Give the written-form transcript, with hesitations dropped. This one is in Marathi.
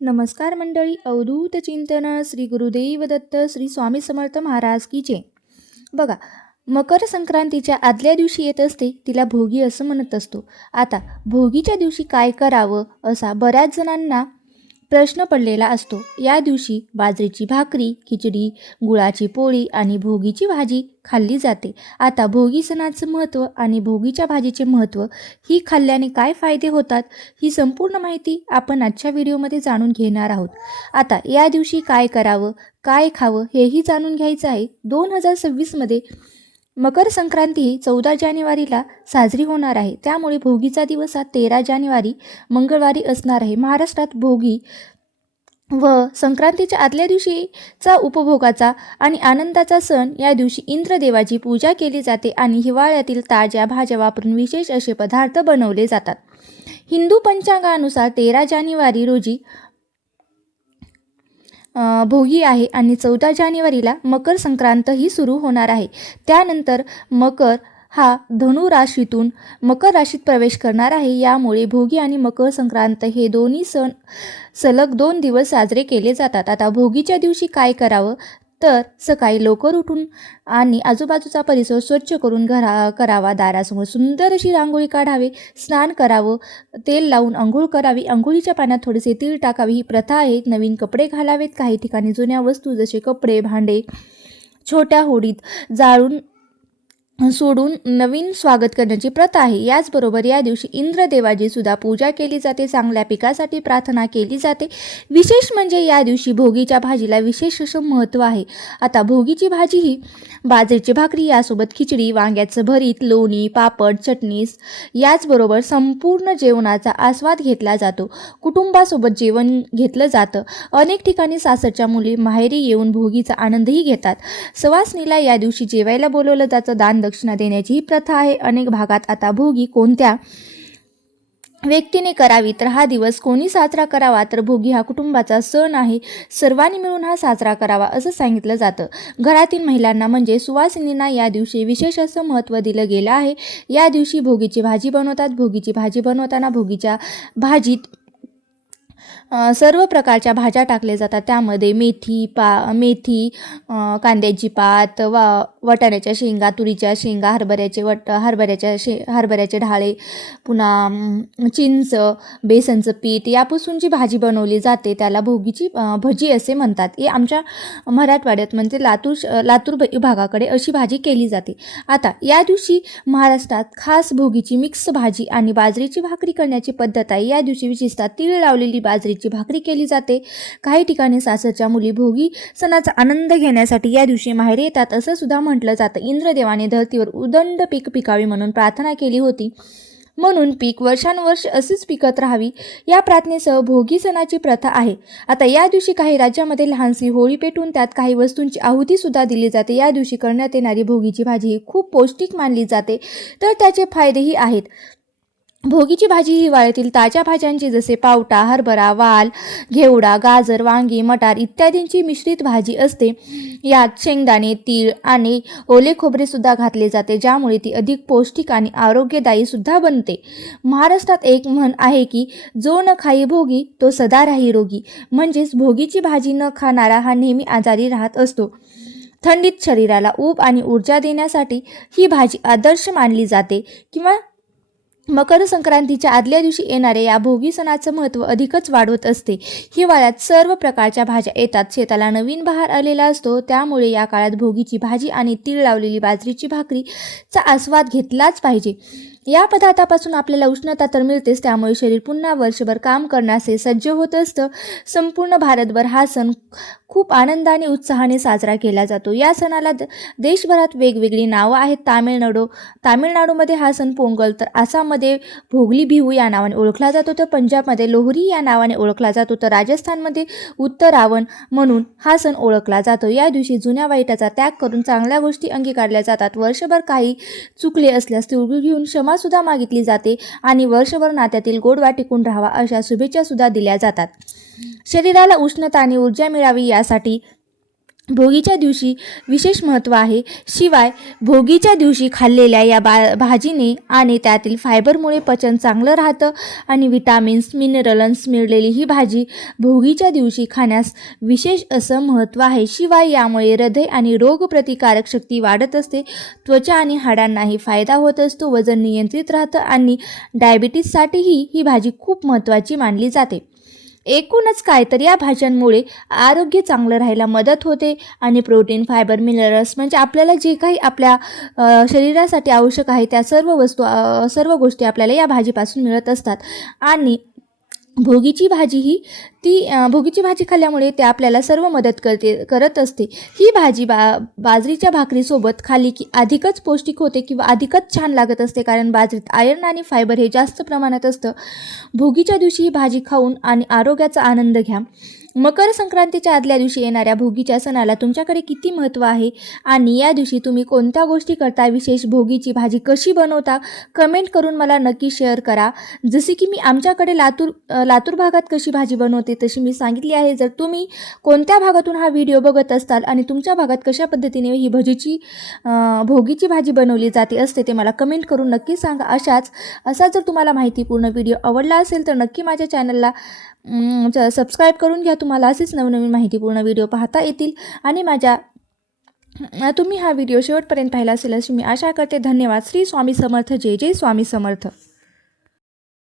नमस्कार मंडळी. अवधूत चिंतन श्री गुरुदेव दत्त श्री स्वामी समर्थ महाराज की जय. बघा, मकर संक्रांतीच्या आदल्या दिवशी येत असते तिला भोगी असं म्हणत असतो. आता भोगीच्या दिवशी काय करावं असा बऱ्याच जणांना प्रश्न पडलेला असतो. या दिवशी बाजरीची भाकरी, खिचडी, गुळाची पोळी आणि भोगीची भाजी खाल्ली जाते. आता भोगी सणाचं महत्त्व आणि भोगीच्या भाजीचे महत्त्व, ही खाल्ल्याने काय फायदे होतात, ही संपूर्ण माहिती आपण आजच्या व्हिडिओमध्ये जाणून घेणार आहोत. आता या दिवशी काय करावं, काय खावं हेही जाणून घ्यायचं आहे. 2026मध्ये मकर संक्रांती ही 14 जानेवारीला साजरी होणार आहे. त्यामुळे भोगीचा दिवस हा 13 जानेवारी मंगळवारी असणार आहे. महाराष्ट्रात भोगी व संक्रांतीच्या आदल्या दिवशीचा उपभोगाचा आणि आनंदाचा सण. या दिवशी इंद्रदेवाची पूजा केली जाते आणि हिवाळ्यातील ताज्या भाज्या वापरून विशेष असे पदार्थ बनवले जातात. हिंदू पंचांगानुसार 13 जानेवारी रोजी भोगी आहे आणि 14 जानेवारीला मकर संक्रांत ही सुरू होणार आहे. त्यानंतर मकर हा धनु राशीतून मकर राशीत प्रवेश करणार आहे. यामुळे भोगी आणि मकर संक्रांत हे दोन्ही सण सलग 2 दिवस साजरे केले जातात. आता भोगीच्या दिवशी काय करावं, तर सकाळी लवकर उठून आणि आजूबाजूचा परिसर स्वच्छ करून करावा. दारासमोर सुंदर अशी रांगोळी काढावे, स्नान करावं, तेल लावून अंघोळ करावी, अंघोळीच्या पाण्यात थोडेसे तीळ टाकावे, ही प्रथा आहे. नवीन कपडे घालावेत. काही ठिकाणी जुन्या वस्तू जसे कपडे, भांडे छोट्या होडीत जाळून सोडून नवीन स्वागत करण्याची प्रथा आहे. याचबरोबर या दिवशी इंद्रदेवाची सुद्धा पूजा केली जाते. चांगल्या पिकासाठी प्रार्थना केली जाते. विशेष म्हणजे या दिवशी भोगीच्या भाजीला विशेष असं महत्त्व आहे. आता भोगीची भाजी ही बाजरीची भाकरी, यासोबत खिचडी, वांग्याचं भरीत, लोणी, पापड, चटणी, याचबरोबर संपूर्ण जेवणाचा आस्वाद घेतला जातो. कुटुंबासोबत जेवण घेतलं जातं. अनेक ठिकाणी सासरच्या मुली माहेरी येऊन भोगीचा आनंदही घेतात. सवासणीला या दिवशी जेवायला बोलवलं जातं. दान दक्षिणा देण्याची ही प्रथा आहे अनेक भागात. आता भोगी कोणत्या व्यक्तीने करावी, तर हा दिवस कोणी साजरा करावा, तर भोगी हा कुटुंबाचा सण आहे. सर्वांनी मिळून हा साजरा करावा असं सांगितलं जातं. घरातील महिलांना म्हणजे सुवासिनींना या दिवशी विशेष असं महत्त्व दिलं गेलं आहे. या दिवशी भोगीची भाजी बनवतात. भोगीची भाजी बनवताना भोगीच्या भाजीत सर्व प्रकारच्या भाज्या टाकल्या जातात. त्यामध्ये मेथी, कांद्याची पात, वाटाण्याच्या शेंगा, तुरीच्या शेंगा, हरभऱ्याचे ढाळे, पुन्हा चिंच, बेसनचं पीठ यापासून जी भाजी बनवली जाते त्याला भोगीची भजी असे म्हणतात. हे आमच्या मराठवाड्यात म्हणजे लातूर विभागाकडे अशी भाजी केली जाते. आता या दिवशी महाराष्ट्रात खास भोगीची मिक्स भाजी आणि बाजरीची भाकरी करण्याची पद्धत आहे. या दिवशी विशेषतः तीळ लावलेली बाजरीची भाकरी केली जाते. काही ठिकाणी सासरच्या मुली भोगी सणाचा आनंद घेण्यासाठी या दिवशी माहेरी येतात असं सुद्धा म्हटलं जातं. इंद्रदेवाने धरतीवर उदंड पीक पिकावी म्हणून प्रार्थना केली होती. म्हणून पीक वर्षानुवर्ष अशीच पिकत राहावी या प्रार्थनेसह भोगी सणाची प्रथा आहे. आता या दिवशी काही राज्यामध्ये लहानशी होळी पेटून त्यात काही वस्तूंची आहुती सुद्धा दिली जाते. या दिवशी करण्यात येणारी भोगीची भाजी ही खूप पौष्टिक मानली जाते, तर त्याचे फायदेही आहेत. भोगीची भाजी ही हिवाळ्यातील ताज्या भाज्यांची जसे पावटा, हरभरा, वाल, घेवडा, गाजर, वांगी, मटार इत्यादींची मिश्रित भाजी असते. यात शेंगदाणे, तीळ आणि ओले खोबरे सुद्धा घातले जाते, ज्यामुळे ती अधिक पौष्टिक आणि आरोग्यदायी सुद्धा बनते. महाराष्ट्रात एक म्हण आहे की जो न खाई भोगी तो सदा राही रोगी. म्हणजेच भोगीची भाजी न खाणारा हा नेहमी आजारी राहत असतो. थंडीत शरीराला ऊब आणि ऊर्जा देण्यासाठी ही भाजी आदर्श मानली जाते. किंवा मकर संक्रांतीच्या आदल्या दिवशी येणाऱ्या या भोगी सणाचं महत्त्व अधिकच वाढवत असते. हिवाळ्यात सर्व प्रकारच्या भाज्या येतात. शेताला नवीन बहार आलेला असतो. त्यामुळे या काळात भोगीची भाजी आणि तीळ लावलेली बाजरीची भाकरीचा आस्वाद घेतलाच पाहिजे. या पदार्थापासून आपल्याला उष्णता तर मिळतेच, त्यामुळे शरीर पुन्हा वर्षभर काम करण्यास सज्ज होत असतं. संपूर्ण भारतभर हा सण खूप आनंदाने उत्साहाने साजरा केला जातो. या सणाला देशभरात वेगवेगळी नावं आहेत. तामिळनाडूमध्ये हा सण पोंगल, तर आसाममध्ये भोगली बिहू या नावाने ओळखला जातो, तर पंजाबमध्ये लोहरी या नावाने ओळखला जातो, तर राजस्थानमध्ये उत्तरावण म्हणून हा सण ओळखला जातो. या दिवशी जुन्या वाईटाचा त्याग करून चांगल्या गोष्टी अंगीकारल्या जातात. वर्षभर काही चुकले असल्यास तिळगुळ घेऊन क्षमासुद्धा मागितली जाते आणि वर्षभर नात्यातील गोडवा टिकून राहावा अशा शुभेच्छा सुद्धा दिल्या जातात. शरीराला उष्णता आणि ऊर्जा मिळावी यासाठी भोगीच्या दिवशी विशेष महत्त्व आहे. शिवाय भोगीच्या दिवशी खाल्लेल्या या भाजीने आणि त्यातील फायबरमुळे पचन चांगलं राहतं आणि विटामिन्स मिनरल्स मिळलेली ही भाजी भोगीच्या दिवशी खाण्यास विशेष असं महत्त्व आहे. शिवाय यामुळे हृदय आणि रोगप्रतिकारक शक्ती वाढत असते, त्वचा आणि हाडांनाही फायदा होत असतो, वजन नियंत्रित राहतं आणि डायबिटीजसाठीही ही भाजी खूप महत्त्वाची मानली जाते. एकूणच काय तर या भाज्यांमुळे आरोग्य चांगलं राहायला मदत होते आणि प्रोटीन फायबर मिनरल्स म्हणजे आपल्याला जे काही आपल्या शरीरासाठी आवश्यक आहे त्या सर्व गोष्टी आपल्याला या भाजीपासून मिळत असतात. आणि भोगीची भाजी खाल्ल्यामुळे ते आपल्याला सर्व मदत करत असते. ही भाजी बाजरीच्या भाकरीसोबत खाल्ली की अधिकच पौष्टिक होते किंवा अधिकच छान लागत असते, कारण बाजरीत आयर्न आणि फायबर हे जास्त प्रमाणात असतं. भोगीच्या दिवशी ही भाजी खाऊन आणि आरोग्याचा आनंद घ्या. मकर संक्रांतीच्या आदल्या दिवशी येणाऱ्या भोगीच्या सणाला तुमच्याकडे किती महत्त्व आहे आणि या दिवशी तुम्ही कोणत्या गोष्टी करता, विशेष भोगीची भाजी कशी बनवता, कमेंट करून मला नक्की शेअर करा. जसे की मी आमच्याकडे लातूर भागात कशी भाजी बनवते तशी मी सांगितली आहे. जर तुम्ही कोणत्या भागातून हा व्हिडिओ बघत असताल आणि तुमच्या भागात कशा पद्धतीने ही भोगीची भाजी बनवली जाते असते ते मला कमेंट करून नक्की सांगा. असा जर तुम्हाला माहितीपूर्ण व्हिडिओ आवडला असेल तर नक्की माझ्या चॅनलला सबस्क्राईब करून घ्या. तुम्हाला असेच नवनवीन माहितीपूर्ण व्हिडिओ पाहता येतील आणि तुम्ही हा व्हिडिओ शेवटपर्यंत पाहिला असेल अशी मी आशा करते. धन्यवाद. श्री स्वामी समर्थ. जय जय स्वामी समर्थ.